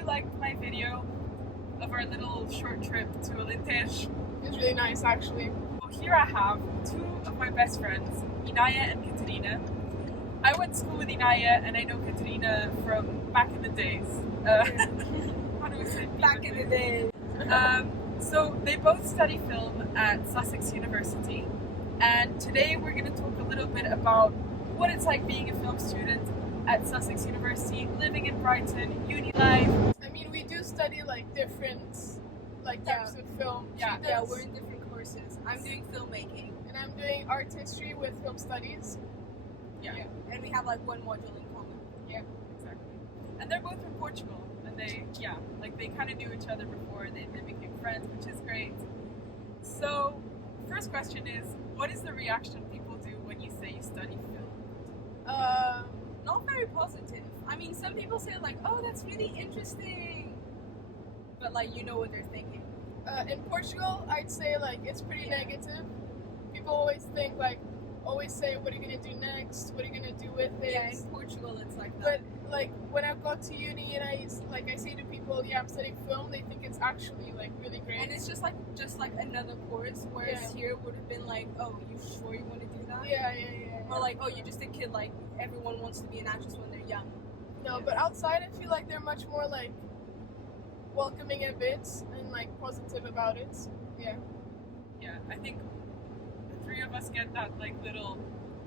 you liked my video of our little short trip to Alentejo. It's really nice, actually. Well, here I have two of my best friends, Inaya and Catarina. I went to school with Inaya, and I know Catarina from back in the days. How do we say Back in the day. So they both study film at Sussex University, and today we're going to talk a little bit about what it's like being a film student at Sussex University, living in Brighton, uni life. I mean, we do study like different types of film. Yeah, we're in different courses. I'm doing filmmaking. And I'm doing art history with film studies. Yeah, and we have like one module in common. Yeah, exactly. And they're both from Portugal, and they kind of knew each other before they became friends, which is great. So, first question is, what is the reaction people do when you say you study film? Not very positive. I mean, some people say like, oh, that's really interesting, but like, you know what they're thinking. In Portugal, I'd say like it's pretty negative. People always think always say, what are you gonna do next? What are you gonna do with it? Yeah, in Portugal it's like that. But like when I got to uni and I say to people, yeah, I'm studying film, they think it's actually like really great. And it's just like another course, whereas here would have been like, oh, you sure you want to do that? Yeah. Or like, oh, you're just a kid, like everyone wants to be an actress when they're young. No, but outside I feel like they're much more like welcoming a bit and like positive about it. Yeah. Yeah, I think the three of us get that like little...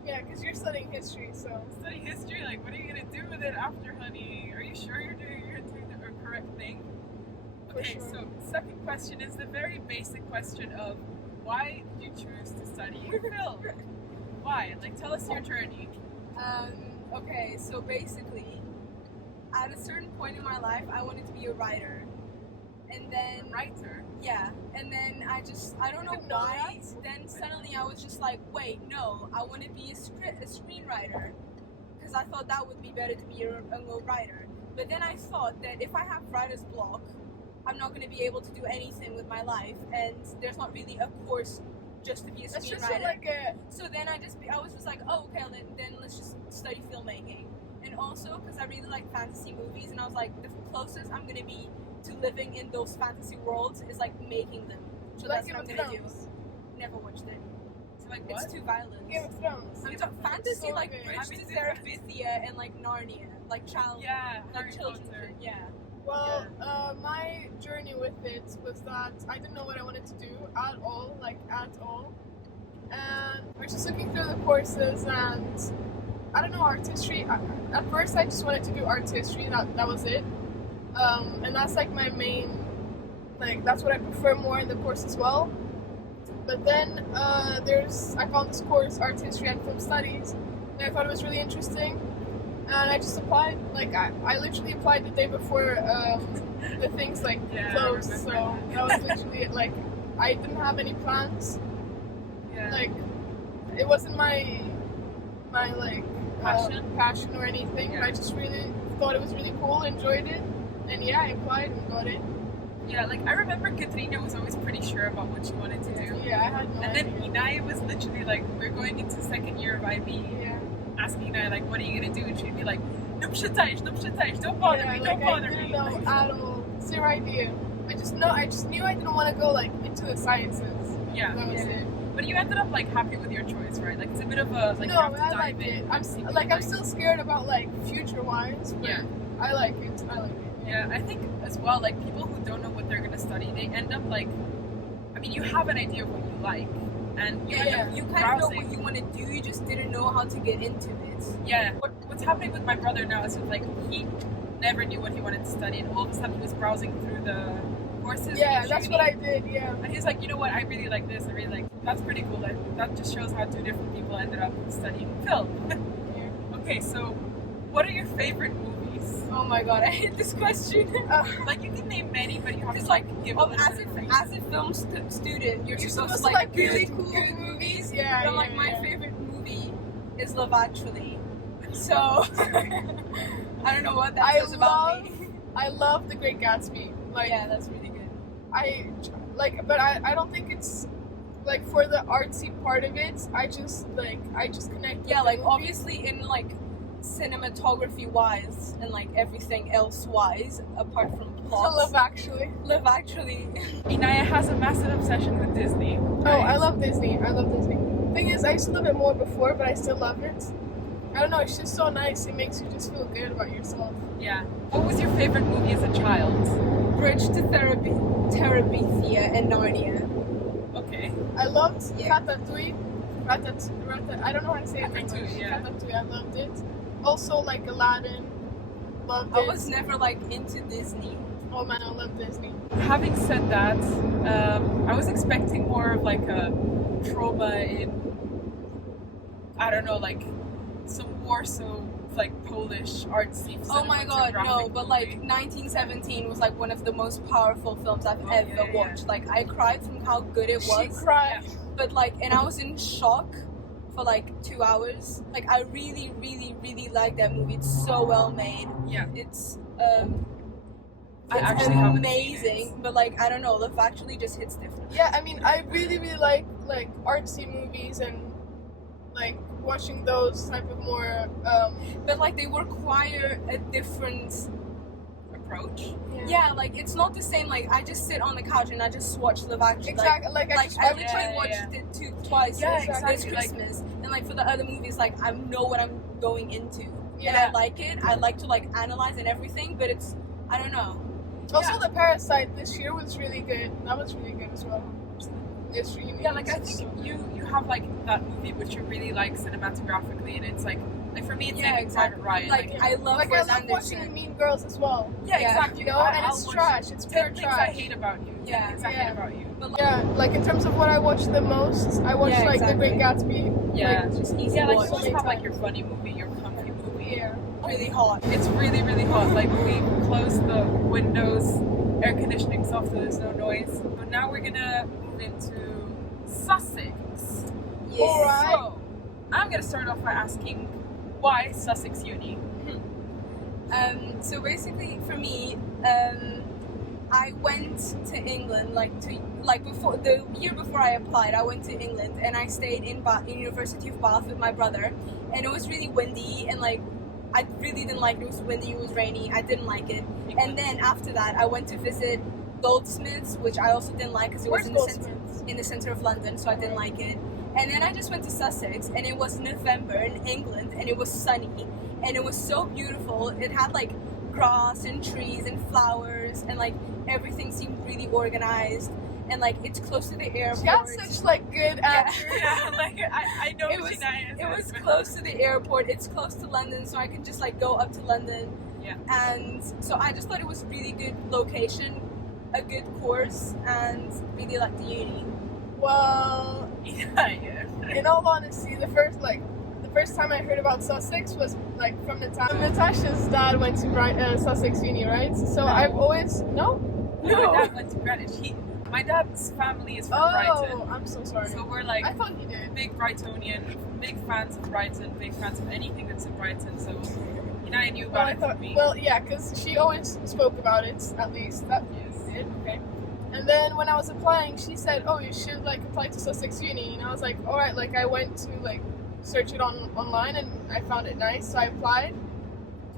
Yeah, because you're studying history, so... Study history? Like, what are you going to do with it after, honey? Are you sure you're doing the correct thing? Okay, sure. So second question is the very basic question of why did you choose to study film? Why? Like, tell us your journey. Okay, so basically, at a certain point in my life, I wanted to be a writer. And then... Writer? Yeah, and then I don't know why, then suddenly I was just like, wait, no, I want to be a screenwriter, because I thought that would be better to be a writer. But then I thought that if I have writer's block, I'm not going to be able to do anything with my life, and there's not really a course just to be a screenwriter. So then I was just like, oh, okay, then let's just study filmmaking. And also, because I really like fantasy movies, and I was like, the closest I'm going to be to living in those fantasy worlds is like making them. So like that's what I'm gonna do. Never watched it. So like what? It's too violent. Game of Thrones. I'm talking fantasy so like good. Bridge to Terabithia and like Narnia, like children's. Yeah. Well, my journey with it was that I didn't know what I wanted to do at all, and we're just looking through the courses, and I don't know, art history. At first, I just wanted to do art history. That was it. And that's like my main, that's what I prefer more in the course as well. But then I found this course, art history and film studies, and I thought it was really interesting, and I just applied. I literally applied the day before the things closed, so that was literally it. I didn't have any plans. Yeah. It wasn't my passion or anything. Yeah. But I just really thought it was really cool, enjoyed it. And yeah, I applied and got it. Yeah, I remember Catarina was always pretty sure about what she wanted to do. Yeah, I had no idea. And then Inaya was literally we're going into second year of IB. Yeah. Asking Inaya, what are you going to do? And she'd be like, don't bother me, don't bother me. I didn't know at all. Zero idea. I just knew I didn't want to go into the sciences. Yeah. That was it. But you ended up happy with your choice, right? It's a bit of a no, I like it. I'm still scared about future wise. But yeah. I like it. Yeah, I think as well, people who don't know what they're going to study, they end up you have an idea of what you like, and you kind of know what you want to do, you just didn't know how to get into it. Yeah, what's happening with my brother now is he never knew what he wanted to study, and all of a sudden he was browsing through the courses. Yeah, that's what I did, yeah. And he's like, you know what, I really like this, I really like, that's pretty cool, that just shows how two different people ended up studying film. Yeah. Okay, so what are your favorite movies? Oh my god, I hate this question. You can name many, but you have to give a list. As a film student, you're supposed to really cool movies. Yeah. But my favorite movie is Love Actually. So I don't know what that says about me. I love The Great Gatsby. Yeah, that's really good. But I don't think it's for the artsy part of it. I just connect. Yeah, obviously in cinematography wise and like everything else wise, apart from plot. Love Actually. Love Actually. Inaya has a massive obsession with Disney. Oh, I love Disney. I love Disney. Thing is, I used to love it more before, but I still love it. I don't know, it's just so nice. It makes you just feel good about yourself. Yeah. What was your favorite movie as a child? Bridge to Terabithia and Narnia. Okay. I loved Yeah. Ratatouille. I don't know how to say it in Ratatouille, English. yeah. Ratatouille, I loved it. Also, like Aladdin. Loved it. I was never like into Disney. Oh man, I love Disney. Having said that, I was expecting more of like a trauma in, I don't know, like some Warsaw, like Polish artsy. Oh my god, no, cinematographic but like movie. 1917 was like one of the most powerful films I've ever yeah, yeah. watched. Like I cried from how good it She was. cried. But like, and I was in shock for like 2 hours. Like I really, really, really like that movie. It's so well made. Yeah. It's I actually haven't seen amazing. But like I don't know, Love Actually just hits different. Yeah, I mean, I really, really like artsy movies and like watching those type of more. But like they require a different approach. yeah, like it's not the same. Like I just sit on the couch and I just watch Love Actually. Exactly. Like I Like just I watch literally it. watched it twice Yeah, this exactly. Christmas, and like for the other movies, like I know what I'm going into, and Yeah. I like it. I like to like analyze and everything, but it's I don't know. Also, The Parasite this year was really good. That was really good as well. It's really Yeah, like I think you have like that movie which you really like cinematographically, and it's like for me it's Yeah, like exactly. Private Ryan. Like I love like I Wes love Anderson. watching Mean Girls as well. yeah, yeah, exactly. You know, and it's trash. It's pure 10 things I trash. hate about you. 10 Yeah, things I yeah. hate about you. But like, Yeah, like in terms of what I watch the most, I watch Yeah, like The Great exactly. Gatsby. Yeah. it's just easy Yeah, like watch. you always have like your funny movie, your comfy movie. Yeah. Really hot. It's really, really hot. Like we've closed the windows, air conditioning's off so there's no noise. But now we're gonna move into Sussex. Yes. Alright. So I'm gonna start off by asking why Sussex Uni? So basically, for me, I went to England before the year before I applied. I went to England and I stayed in University of Bath with my brother, and it was really windy and like I really didn't like it. It was windy, it was rainy. I didn't like it. And then after that, I went to visit Goldsmiths, which I also didn't like because it was Where's in the center of London, so I didn't like it. And then I just went to Sussex, and it was November in England, and it was sunny, and it was so beautiful. It had like grass and trees and flowers, and like everything seemed really organized, and like it's close to the airport. She has such like good answers. Yeah, like I know It what was- Inaya It was says, but- close to the airport. It's close to London, so I could just like go up to London. Yeah. And so I just thought it was really good location, a good course, and really liked the uni. Well, Yeah. in all honesty, the first time I heard about Sussex was like from Natasha. Natasha's dad went to Sussex Uni, right? So No. I've always No, my dad went to Greenwich. My dad's family is from Brighton. Oh, I'm so sorry. So we're like I thought he did. big Brightonian, big fans of Brighton, big fans of anything that's in Brighton. So Inaya knew Well, about I it thought. from me. Well, yeah, because she always spoke about it. At least that Yes. did. Okay. And then when I was applying, she said, "Oh, you should like apply to Sussex Uni." And I was like, "All right." Like I went to like search it online, and I found it nice, so I applied.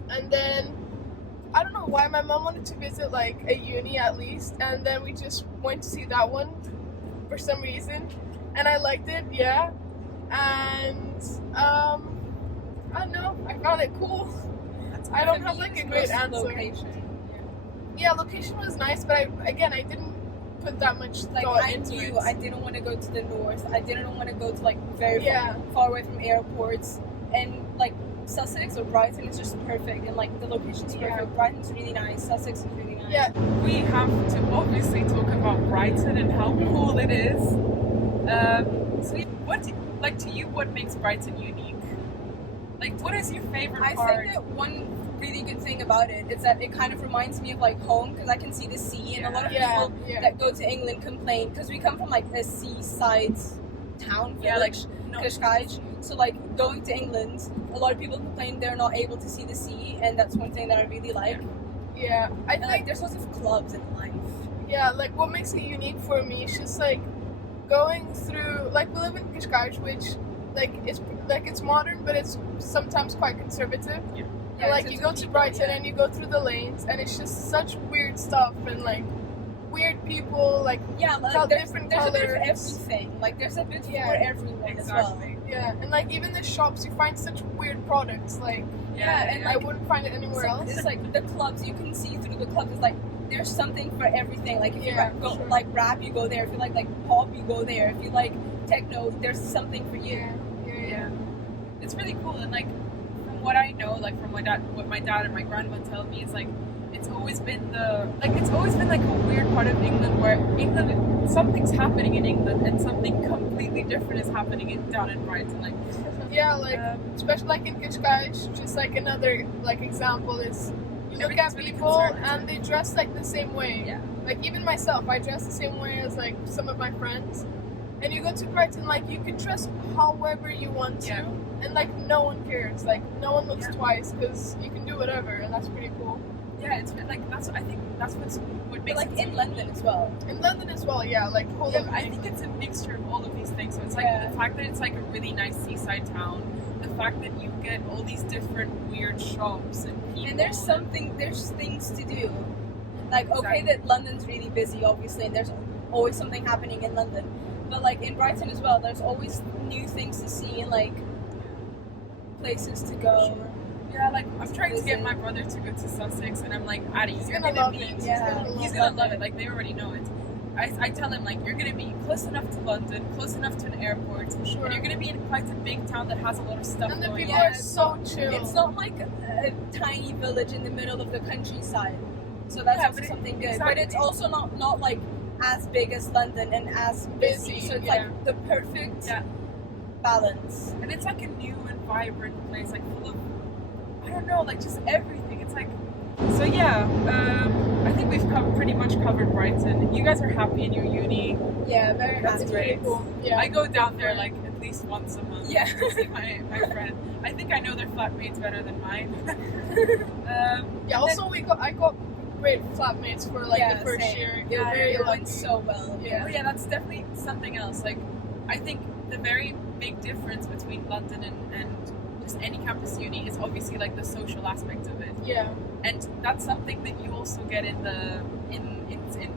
And then I don't know why my mom wanted to visit like a uni at least, and then we just went to see that one for some reason, and I liked it. Yeah, and I don't know. I found it cool. I don't have like a great answer. Location. Yeah, location was nice, but I didn't put that much Like thought I into knew it. I didn't want to go to the north. I didn't want to go to like very Yeah. far away from airports, and like Sussex or Brighton is just perfect, and like the location's perfect. Yeah. Brighton's really nice. Sussex is really nice. Yeah, We have to obviously talk about Brighton and how cool it is. So what to you, what makes Brighton unique? Like, what is your favorite I part? think that one really good thing about it is that it kind of reminds me of like home because I can see the sea, and a lot of yeah, people yeah. that go to England complain because we come from like a seaside town, Yeah, like, village, no. Cascais. So like going to England, a lot of people complain they're not able to see the sea, and that's one thing that I really like. Yeah, I And like think there's lots of clubs in life. yeah, like what makes it unique for me is just like going through. Like we live in Cascais, which it's modern, but it's sometimes quite conservative. Yeah. And, like you go to Brighton and you go through the lanes, and it's just such weird stuff and like weird people, like different there's a bit of colors. everything. Like there's a bit for everyone as well. Exactly. Yeah, and like even the shops, you find such weird products. Like and I wouldn't find it anywhere else. It's like the clubs, you can see through the clubs. It's like there's something for everything. Like if you like rap, you go there. If you like pop, you go there. If you like techno, there's something for you. Yeah. It's really cool, and like from what I know, like from what my dad and my grandma tell me, it's like it's always been like a weird part of England where something's happening in England and something completely different is happening down in Brighton. Like especially like in Cascais, just like another like example is you look at really people conservative. and they dress like the same way. Yeah. Like even myself, I dress the same way as like some of my friends. And you go to Brighton, like you can dress however you want to, and like no one cares. Like no one looks twice because you can do whatever, and that's pretty cool. Yeah, it's like I think that's what makes like it in London as well. In London as well, like I think it's a mixture of all of these things. So it's like the fact that it's like a really nice seaside town, the fact that you get all these different weird shops and people. And there's things to do. Like okay, that London's really busy, obviously, and there's always something happening in London. But like in Brighton as well, there's always new things to see and like places to go. Yeah, like I'm trying to get my brother to go to Sussex, and I'm like, Addie, you're gonna love be, it. he's gonna love it. Like they already know it. I tell him like you're gonna be close enough to London, close enough to an airport, and you're gonna be in quite a big town that has a lot of stuff and the going people on. are so chill. It's not like a tiny village in the middle of the countryside, so that's also something good. Exactly. But it's also not like as big as London and as busy. So it's like the perfect balance. And it's like a new and vibrant place, like full of, I don't know, like just everything. It's like, so I think we've pretty much covered Brighton. You guys are happy in your uni. Yeah, very That's happy. great. Cool. Yeah. I go down there like at least once a month Yeah. to see my friend. I think I know their flatmates better than mine. Also I got great flatmates for like the first same. year. Yeah, Very it lucky. went so well. Oh yeah, that's definitely something else. Like, I think the very big difference between London and just any campus uni is obviously like the social aspect of it. Yeah. And that's something that you also get in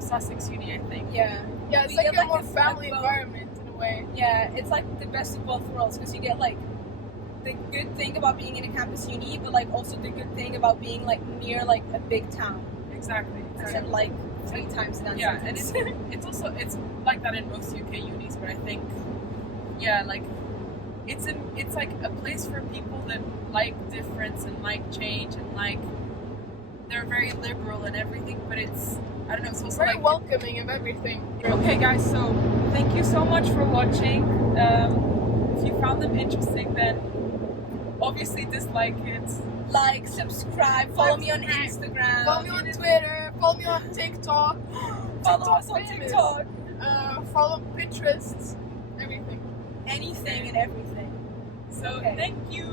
Sussex Uni, I think. Yeah, it's like a more family environment in a way. Yeah, it's like the best of both worlds because you get like the good thing about being in a campus uni, but like also the good thing about being like near like a big town. Exactly. I said like 3 times that. Yeah, and it's like that in most UK unis, but I think like it's like a place for people that like difference and like change and like they're very liberal and everything, but it's I don't know, it's also very like welcoming of everything. Okay guys, so thank you so much for watching. If you found them interesting, then obviously dislike it. Like, subscribe, follow me on Instagram. Follow me on Twitter, follow me on TikTok. Follow us on famous. TikTok. Follow Pinterest, everything. Anything and everything. So thank you.